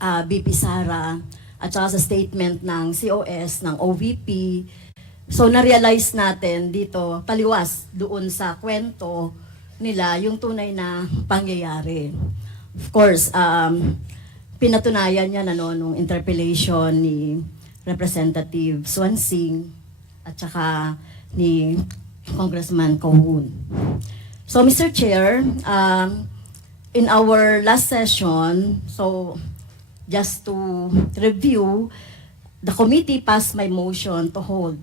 BP Sara at saka sa statement ng COS, ng OVP. So na-realize natin dito, taliwas doon sa kwento nila yung tunay na pangyayari. Of course, pinatunayan niya na nung interpellation ni Representative Swansing at saka ni Congressman Kohun. So Mr. Chair, in our last session, so just to review, the committee passed my motion to hold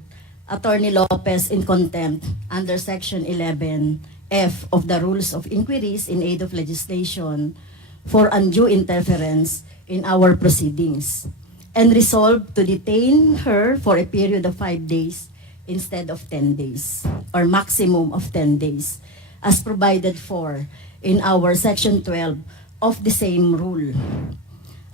Attorney Lopez in contempt under Section 11F of the Rules of Inquiries in Aid of Legislation for undue interference in our proceedings, and resolved to detain her for a period of 5 days instead of 10 days, or maximum of 10 days, as provided for in our Section 12 of the same rule.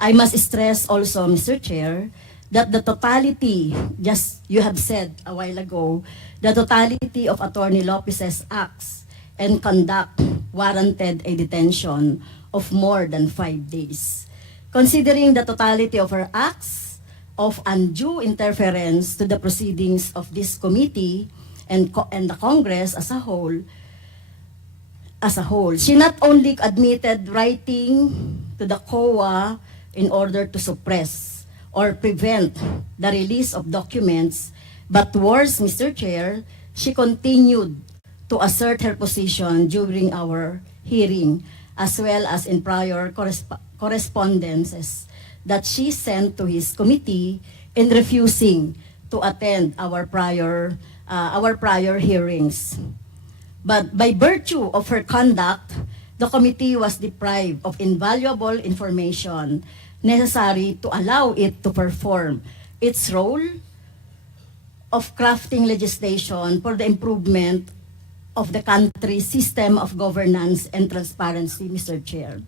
I must stress also, Mr. Chair, that the totality, just you have said a while ago, the totality of Attorney Lopez's acts and conduct warranted a detention of more than 5 days. Considering the totality of her acts of undue interference to the proceedings of this committee and the Congress as a whole, she not only admitted writing to the COA in order to suppress or prevent the release of documents, but worse, Mr. Chair, she continued to assert her position during our hearing, as well as in prior correspondences that she sent to his committee in refusing to attend our prior hearings. But by virtue of her conduct, the committee was deprived of invaluable information necessary to allow it to perform its role of crafting legislation for the improvement of the country's system of governance and transparency, Mr. Chair.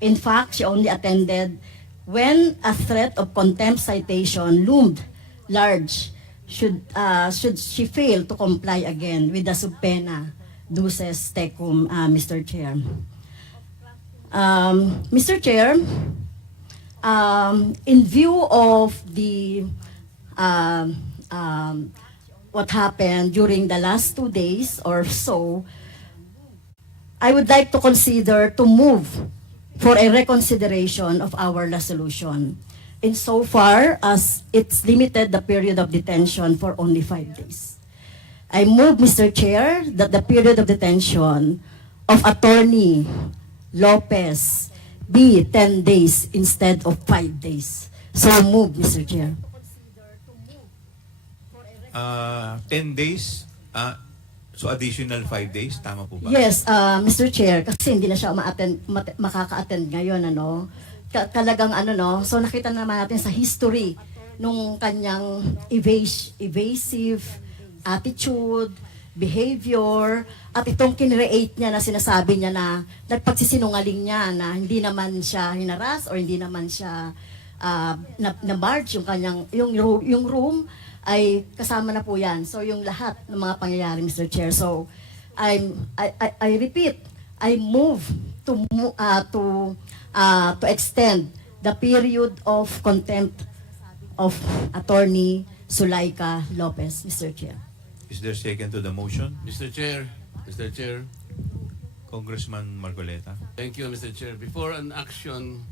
In fact, she only attended when a threat of contempt citation loomed large should she fail to comply again with the subpoena duces tecum, Mr. Chair. Mr. Chair, in view of the what happened during the last 2 days or so, I would like to consider to move for a reconsideration of our resolution, insofar as it's limited the period of detention for only 5 days. I move, Mr. Chair, that the period of detention of Attorney Lopez be 10 days instead of 5 days. So move, Mr. Chair. 10 days, so additional 5 days, tama po ba? Yes, Mr. Chair, kasi hindi na siya makaka-attend ngayon, talagang so nakita naman natin sa history nung kanyang evasive attitude, behavior, at itong kinreate niya na sinasabi niya na nagpagsisinungaling niya na hindi naman siya hinaras or hindi naman siya na-barge yung kanyang, yung room ay kasama na po yan. So yung lahat ng mga pangyayari, Mr. Chair. So I repeat, I move to extend the period of contempt of Attorney Zulaika Lopez, Mr. Chair. Is there second to the motion? Mr. Chair, Congressman Marcoleta. thank you, Mr. Chair. Before an action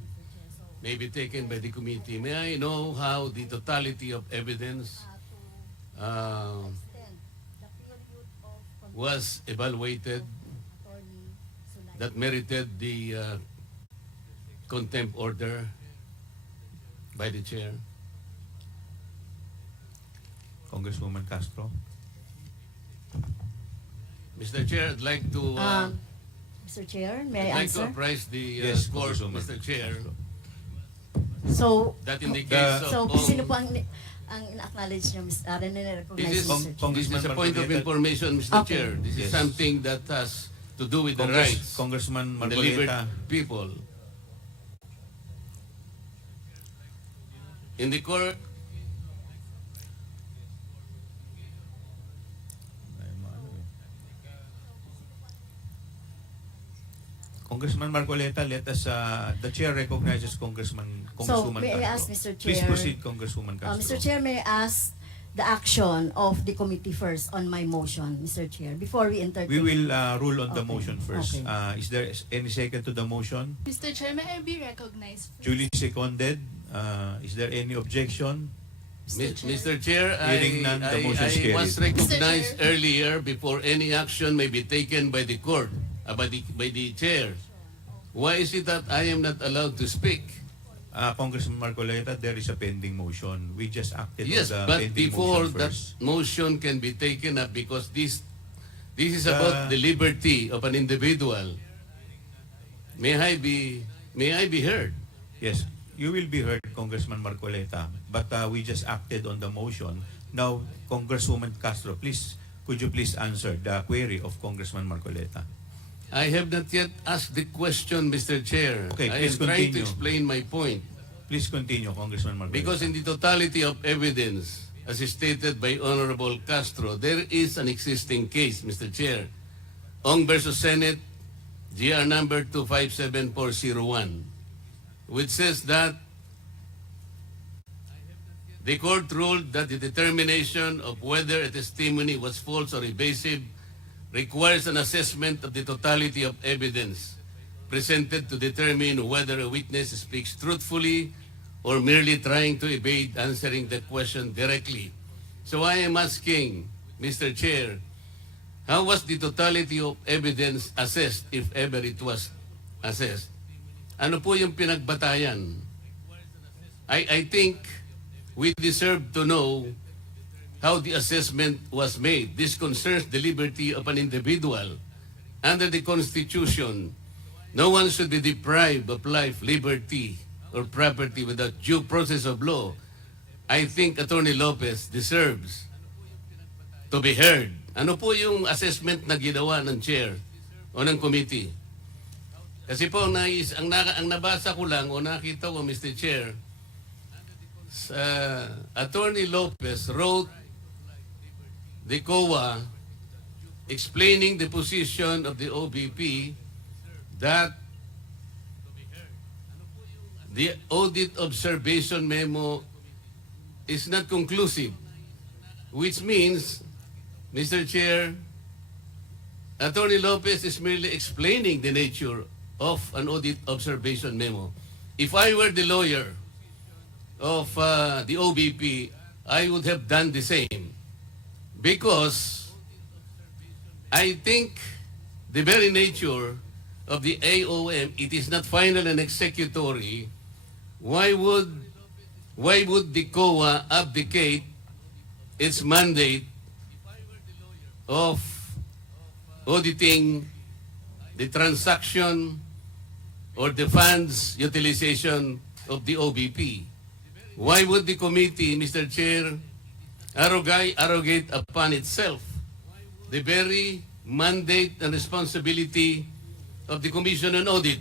may be taken by the committee, may I know how the totality of evidence was evaluated that merited the contempt order by the chair? Congresswoman Castro. Mr. Chair, I'd like to Mr. Chair, may I I'd like to answer? apprise the Yes, court, Congresswoman. Mr. Chair, So, that in the case so of sino po ang ina-acknowledge niyo, nire-recognize This is- Mr. Chair? this is a point of Marcoleta. information, Mr. Okay. Chair. This is Yes. something that has to do with the rights Congressman of the liberty Marcoleta. people. In the court, Congressman Marcoleta, let us, the chair recognizes Congresswoman may I ask, Castro. Mr. Please Chair? proceed, Congresswoman Castro. Mr. Chair, may I ask the action of the committee first on my motion, Mr. Chair, before we entertain? We will rule on the Okay. motion first. Okay. Is there any second to the motion? Mr. Chair, may I be recognized first? Duly seconded. Is there any objection? Mr. Chair, Hearing none, the motion is I was carried. recognized earlier before any action may be taken by the court, by the chair. Why is it that I am not allowed to speak? Congressman Marcoleta, there is a pending motion. We just acted Yes, on the but pending before motion that first. motion can be taken up, because this is about the liberty of an individual. May I be heard? Yes, you will be heard, Congressman Marcoleta. But we just acted on the motion. Now, Congresswoman Castro, please, could you please answer the query of Congressman Marcoleta? I have not yet asked the question, Mr. Chair. Okay, I please am trying to continue. explain my point. Please continue, Congressman Marcoleta. Because in the totality of evidence, as stated by Honorable Castro, there is an existing case, Mr. Chair. Ong versus Senate, GR number 257401, which says that the court ruled that the determination of whether a testimony was false or evasive requires an assessment of the totality of evidence presented to determine whether a witness speaks truthfully or merely trying to evade answering the question directly. So I am asking, Mr. Chair, how was the totality of evidence assessed, if ever it was assessed? Ano po yung pinagbatayan? I think we deserve to know how the assessment was made. This concerns the liberty of an individual. Under the Constitution, no one should be deprived of life, liberty, or property without due process of law. I think Attorney Lopez deserves to be heard. Ano po yung assessment na ginawa ng chair o ng committee? Kasi po, ang nabasa ko lang o nakita ko, Mr. Chair, Attorney Lopez wrote the COA explaining the position of the OBP that the audit observation memo is not conclusive, which means, Mr. Chair, Attorney Lopez is merely explaining the nature of an audit observation memo. If I were the lawyer of the OBP, I would have done the same. Because I think the very nature of the AOM, it is not final and executory. Why would the COA abdicate its mandate of auditing the transaction or the funds utilization of the OBP? Why would the committee, Mr. Chair, arrogate upon itself the very mandate and responsibility of the Commission on Audit?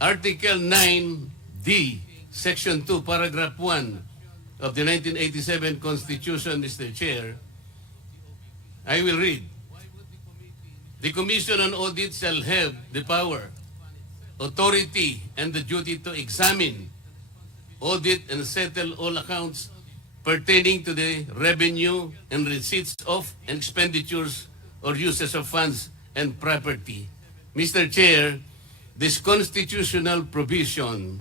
Article 9D, Section 2, Paragraph 1 of the 1987 Constitution, Mr. Chair, I will read. The Commission on Audit shall have the power, authority, and the duty to examine, audit, and settle all accounts pertaining to the revenue and receipts of and expenditures or uses of funds and property. Mr. Chair, this constitutional provision